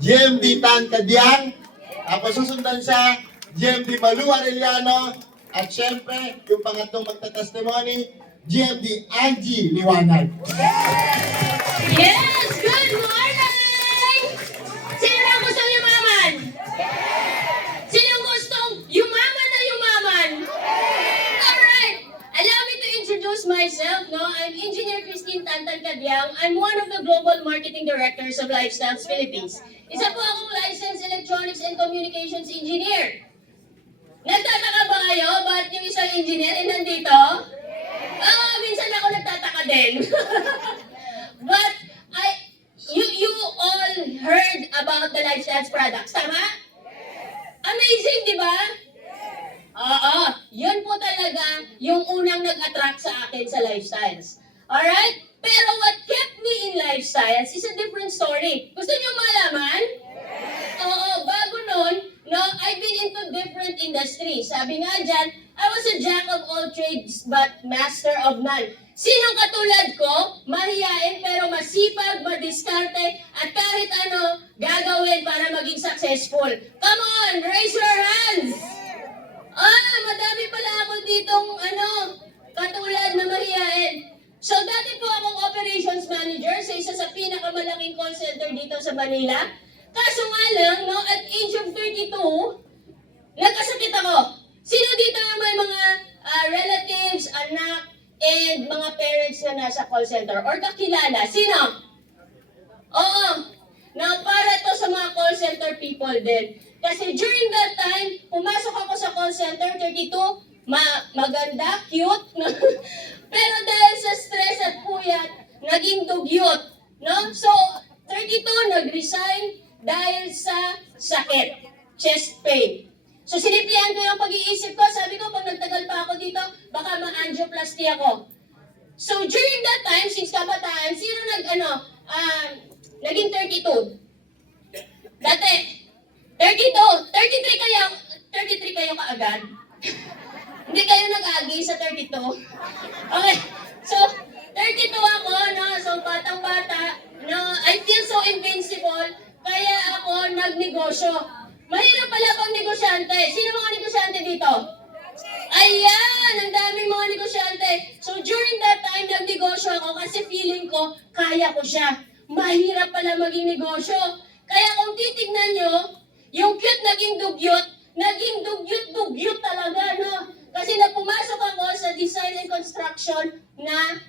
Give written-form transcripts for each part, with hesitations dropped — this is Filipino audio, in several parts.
GMD Tan Kadiang, tapos susundan siya, GMD Malu Arellano, at syempre, yung pangatlong magta-testimony, GMD Angie Liwanag. Yes! Good morning! Sino na gustong yumaman? Sino gustong yumaman na yumaman? Alright! Allow me to introduce myself, no? I'm Engineer Christine Tantan Kadiang. I'm one of the Global Marketing Directors of Lifestyles Philippines. Isa po akong licensed Electronics and Communications Engineer. Nagtataka ba kayo? Ba't yung isang engineer ay nandito? Minsan ako nagtataka din. But you all heard about the Lifestyles products, tama? Amazing, di ba? Oo, yun po talaga yung unang nag-attract sa akin sa Lifestyles. Alright? Pero what kept me in Lifestyles is a different story. Gusto niyo malaman? Oo, bago nun, no, I've been into different industries. Sabi nga dyan, I was a jack of all trades but master of none. Sinong katulad ko, mahiyain pero masipag, madiskarte, at kahit ano gagawin para maging successful. Come on, raise your hands! Madami pala ako ditong katulad na mahiyain. So dati po akong operations manager sa isa sa pinakamalaking call center dito sa Manila. Kaso nga lang, no, at age of 32, nagkasakit ako. Sino dito yung may mga relatives, anak, and mga parents na nasa call center? Or kakilala? Sino? Oo. Now, para to sa mga call center people din. Kasi during that time, pumasok ako sa call center, 32, maganda, cute, no? Pero dahil sa stress at puyat, naging dugyot, no? So, 32, nag-resign dahil sa sakit, chest pain. So, siniplihan ko yung pag-iisip ko. Sabi ko, pag nagtagal pa ako dito, baka ma-angioplasty ako. So, during that time, since kabataan, sino naging 32? Dati, 32, 33 kayo kaagad. Hindi kayo nag-agi sa 32. Okay, so, 32 ako, no? So, batang-bata, no? I feel so invincible, kaya ako nagnegosyo. Mahirap pala pang negosyante. Sino mga negosyante dito? Ayan! Ang daming mga negosyante. So, during that time, nagnegosyo ako kasi feeling ko, kaya ko siya. Mahirap pala maging negosyo. Kaya kung titignan nyo, yung cute naging dugyot talaga, no? Kasi pumasok ako sa design and construction na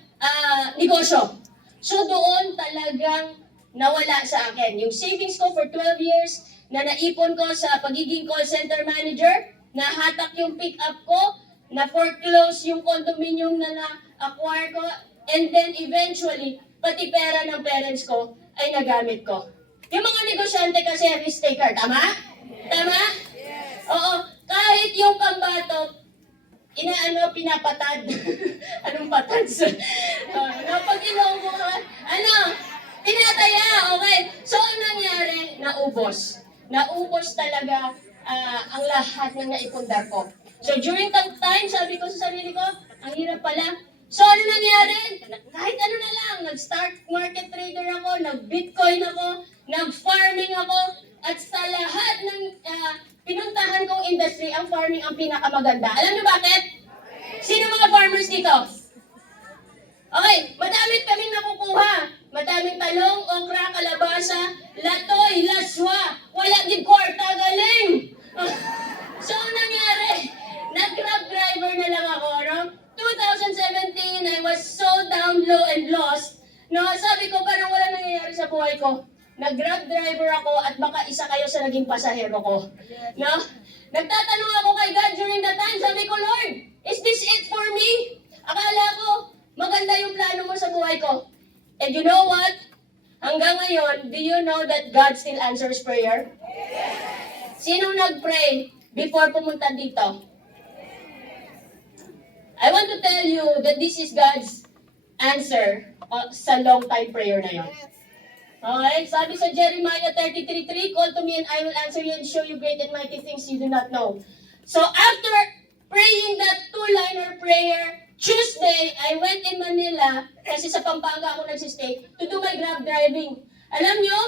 negosyo. So, doon talagang nawala sa akin. Yung savings ko for 12 years, na naipon ko sa pagiging call center manager, nahatak yung pick-up ko, na-foreclose yung condominium na na-acquire ko, and then eventually, pati pera ng parents ko ay nagamit ko. Yung mga negosyante kasi risk taker, tama? Tama? Oo, kahit yung pambato, pinapatad. Anong patad? Pag ilonggo ka, tinataya, okay? So, ang nangyari, naubos. Naubos talaga ang lahat ng naipundar ko. So during that time, sabi ko sa sarili ko, ang hirap pala. So ano nangyari? Kahit ano na lang, nag-start market trader ako, nag-bitcoin ako, nag-farming ako, at sa lahat ng pinuntahan kong industry, ang farming ang pinakamaganda. Alam niyo bakit? Sino mga farmers dito? Okay, madaming kaming nakukuha. Madaming talong, okra, kalabasa, latoy, laswa, wala din kwarta, galing! So, nangyari, nag-grab driver na lang ako, no? 2017, I was so down low and lost. No, sabi ko, parang wala nangyayari sa buhay ko. Nag-grab driver ako at baka isa kayo sa naging pasahero ko. No? Nagtatanong ako kay God during that time, sabi ko, Lord, is this it for me? Akala ko, maganda yung plano mo sa buhay ko. And you know what? Hanggang ngayon, do you know that God still answers prayer? Sinong nag-pray before pumunta dito? I want to tell you that this is God's answer sa long time prayer na yun. Okay, sabi sa Jeremiah 33:3, call to me and I will answer you and show you great and mighty things you do not know. So after praying that two-liner prayer, Tuesday, I went in Manila, kasi sa Pampanga ako nagsistay, to do my Grab driving. Alam nyo,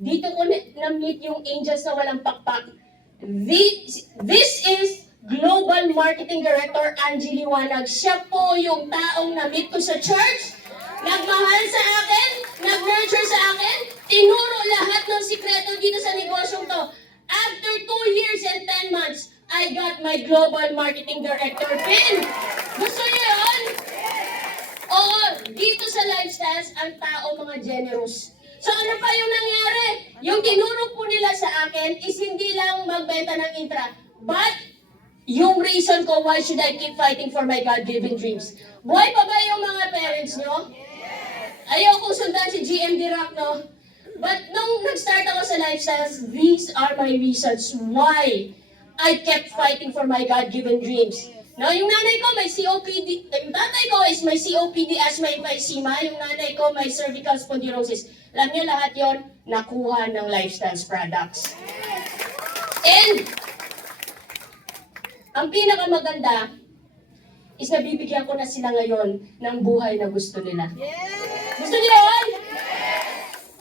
dito ko na-meet yung angels na walang pakpak. This is Global Marketing Director Angie Liwanag. Siya po yung taong na-meet ko sa church, nagmahal sa akin, nag-nurture sa akin, tinuro lahat ng sikreto dito sa negosyong to. After 2 years and 10 months, I got my Global Marketing Director pin. Gusto niyo yun? Oo, dito sa Lifestyles, ang tao mga generous. So ano pa yung nangyari? Yung tinuro po nila sa akin is hindi lang magbenta ng intra, but yung reason ko why should I keep fighting for my God-given dreams. Buhay pa ba yung mga parents nyo? Ayaw kong sundan si GMD Rock, no? But nung nag-start ako sa Lifestyles, these are my reasons why I kept fighting for my God-given dreams. No, yung nanay ko may COPD, yung tatay ko is may COPD, asthma, emphysema, yung nanay ko may cervical spondylosis. Alam niyo lahat yon nakuha ng Lifestyles products. And, ang pinakamaganda is nabibigyan ko na sila ngayon ng buhay na gusto nila. Gusto niyo yun?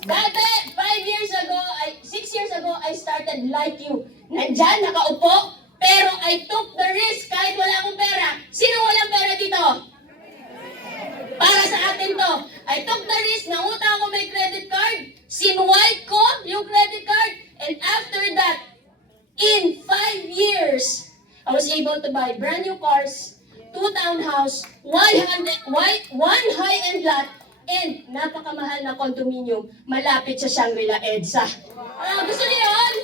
Dati, 6 years ago, I started like you. Nandyan, nakaupo, pero I took the risk kahit wala akong pera. Sino walang pera dito? Para sa atin to. I took the risk, nangutang ako may credit card, sinwipe ko yung credit card, and after that, in 5 years, I was able to buy brand new cars, 2 townhouse, one high-end lot, and napakamahal na condominium malapit sa Shangri-La EDSA. Gusto niyo yun?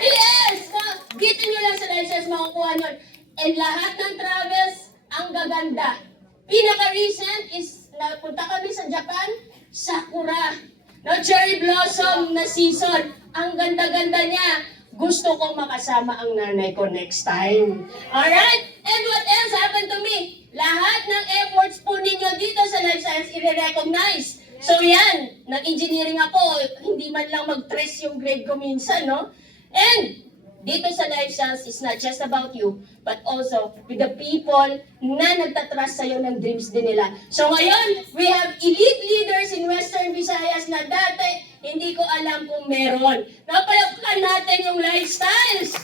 Yes! Dito nyo lang sa Lifestyles makukuha nun. And lahat ng travels, ang gaganda. Pinaka-recent is, napunta kami sa Japan, Sakura. No, cherry blossom na season. Ang ganda-ganda niya. Gusto kong makasama ang nanay ko next time. Alright? And what else happened to me? Lahat ng efforts po ninyo dito sa Lifestyles i-recognize. So yan, nag-engineering ako, hindi man lang mag-trace yung grade ko minsan, no? And dito sa Lifestyles, it's not just about you, but also with the people na nagtatrust sa'yo ng dreams din nila. So ngayon, we have elite leaders in Western Visayas na dati hindi ko alam kung meron. Napalakan natin yung Lifestyles.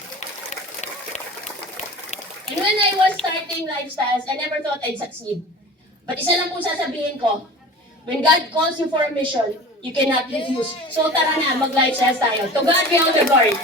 And when I was starting Lifestyles, I never thought I'd succeed. But isa lang po sasabihin ko, when God calls you for a mission, you cannot refuse. So tara na, mag-Lifestyles tayo. To God be all the glory.